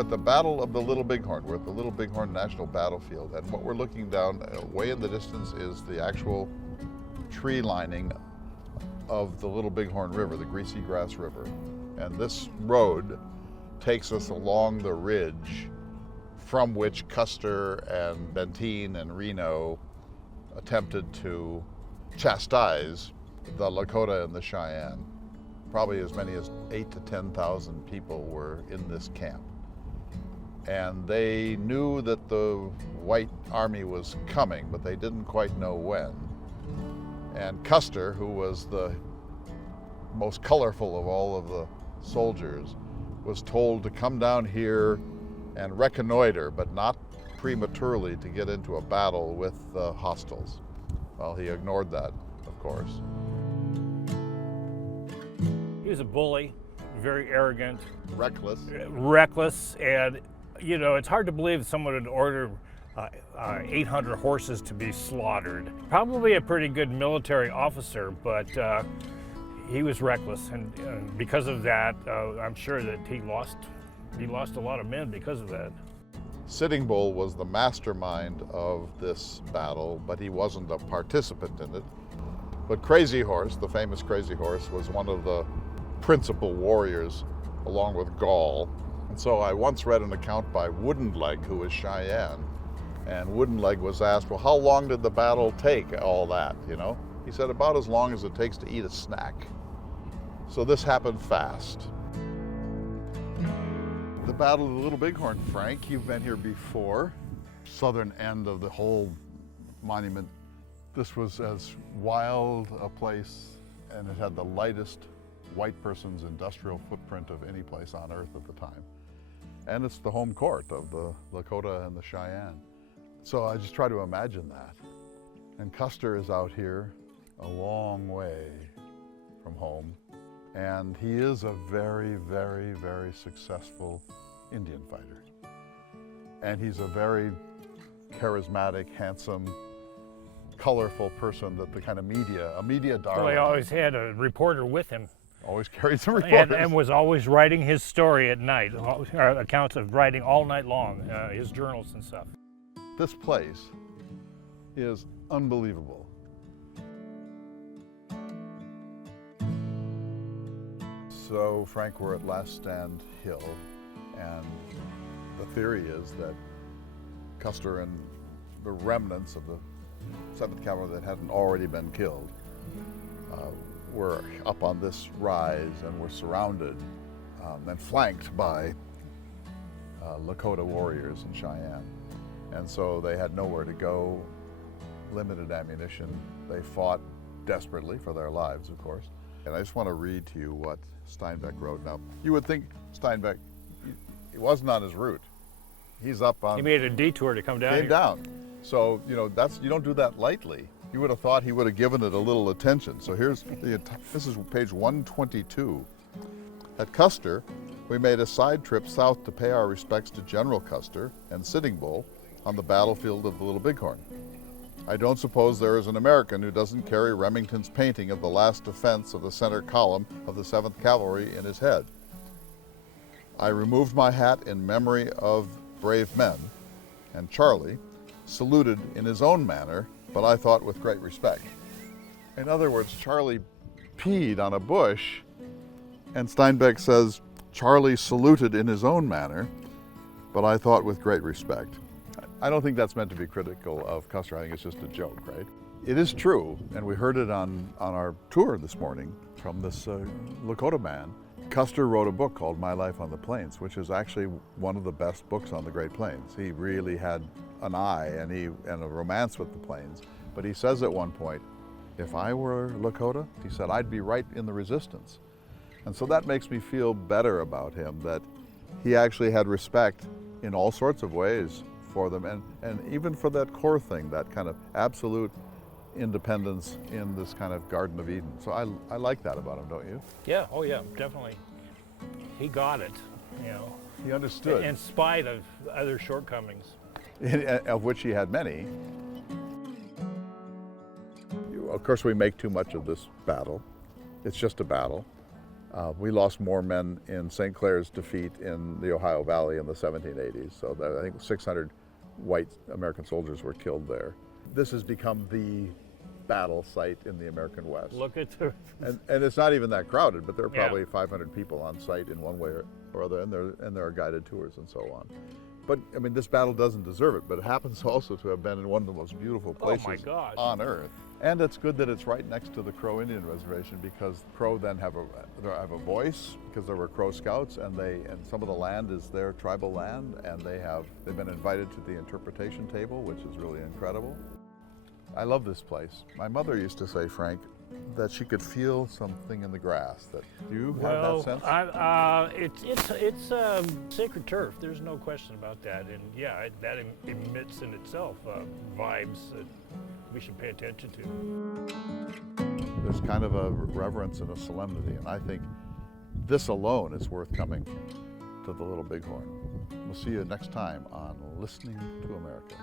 at the Battle of the Little Bighorn. We're at the Little Bighorn National Battlefield, and what we're looking down way in the distance is the actual tree lining of the Little Bighorn River, the Greasy Grass River. And this road takes us along the ridge from which Custer and Benteen and Reno attempted to chastise the Lakota and the Cheyenne. Probably as many as 8,000 to 10,000 people were in this camp. And they knew that the White Army was coming, but they didn't quite know when. And Custer, who was the most colorful of all of the soldiers, was told to come down here and reconnoiter, but not prematurely to get into a battle with the hostiles. Well, he ignored that, of course. He was a bully, very arrogant. Reckless, and you know, it's hard to believe someone would order 800 horses to be slaughtered. Probably a pretty good military officer, but he was reckless, and because of that, I'm sure that he lost a lot of men because of that. Sitting Bull was the mastermind of this battle, but he wasn't a participant in it. But Crazy Horse, the famous Crazy Horse, was one of the principal warriors along with Gall. And so I once read an account by Wooden Leg, who was Cheyenne, and Wooden Leg was asked, well, how long did the battle take, all that, you know? He said, about as long as it takes to eat a snack. So this happened fast. The Battle of the Little Bighorn, Frank, you've been here before. Southern end of the whole monument. This was as wild a place, and it had the lightest white person's industrial footprint of any place on earth at the time. And it's the home court of the Lakota and the Cheyenne. So I just try to imagine that. And Custer is out here a long way from home. And he is a very, very, very successful Indian fighter. And he's a very charismatic, handsome, colorful person that the kind of a media darling. So he always had a reporter with him. Always carried some reporters. And was always writing his story at night, accounts of writing all night long, his journals and stuff. This place is unbelievable. So, Frank, we're at Last Stand Hill, and the theory is that Custer and the remnants of the 7th Cavalry that hadn't already been killed were up on this rise and were surrounded and flanked by Lakota warriors and Cheyenne. And so they had nowhere to go, limited ammunition. They fought desperately for their lives, of course. And I just want to read to you what Steinbeck wrote. Now, you would think Steinbeck, he wasn't on his route. He's up on... He made a detour to come down Came here. down. So, you know, you don't do that lightly. You would have thought he would have given it a little attention. So this is page 122. At Custer, we made a side trip south to pay our respects to General Custer and Sitting Bull on the battlefield of the Little Bighorn. I don't suppose there is an American who doesn't carry Remington's painting of the last defense of the center column of the 7th Cavalry in his head. I removed my hat in memory of brave men, and Charlie saluted in his own manner, but I thought with great respect. In other words, Charlie peed on a bush, and Steinbeck says, Charlie saluted in his own manner, but I thought with great respect. I don't think that's meant to be critical of Custer. I think it's just a joke, right? It is true, and we heard it on our tour this morning from this Lakota man. Custer wrote a book called My Life on the Plains, which is actually one of the best books on the Great Plains. He really had an eye and a romance with the plains. But he says at one point, if I were Lakota, he said, I'd be right in the resistance. And so that makes me feel better about him, that he actually had respect in all sorts of ways for them, and even for that core thing, that kind of absolute independence in this kind of Garden of Eden. So I like that about him, don't you? Yeah, oh yeah, definitely. He got it, you know. He understood. In spite of other shortcomings. Of which he had many. Of course, we make too much of this battle. It's just a battle. We lost more men in St. Clair's defeat in the Ohio Valley in the 1780s. So I think 600 white American soldiers were killed there. This has become the battle site in the American West. Look at the... And it's not even that crowded, but there are Yeah. probably 500 people on site in one way or other, and there are guided tours and so on. But I mean, this battle doesn't deserve it, but it happens also to have been in one of the most beautiful places gosh. on earth. And it's good that it's right next to the Crow Indian Reservation, because Crow then have a voice, because there were Crow Scouts, and some of the land is their tribal land, and they've been invited to the interpretation table, which is really incredible. I love this place. My mother used to say, Frank, that she could feel something in the grass. Do you have that sense? It's sacred turf. There's no question about that. And yeah, that emits in itself vibes that we should pay attention to. There's kind of a reverence and a solemnity, and I think this alone is worth coming to the Little Bighorn. We'll see you next time on Listening to America.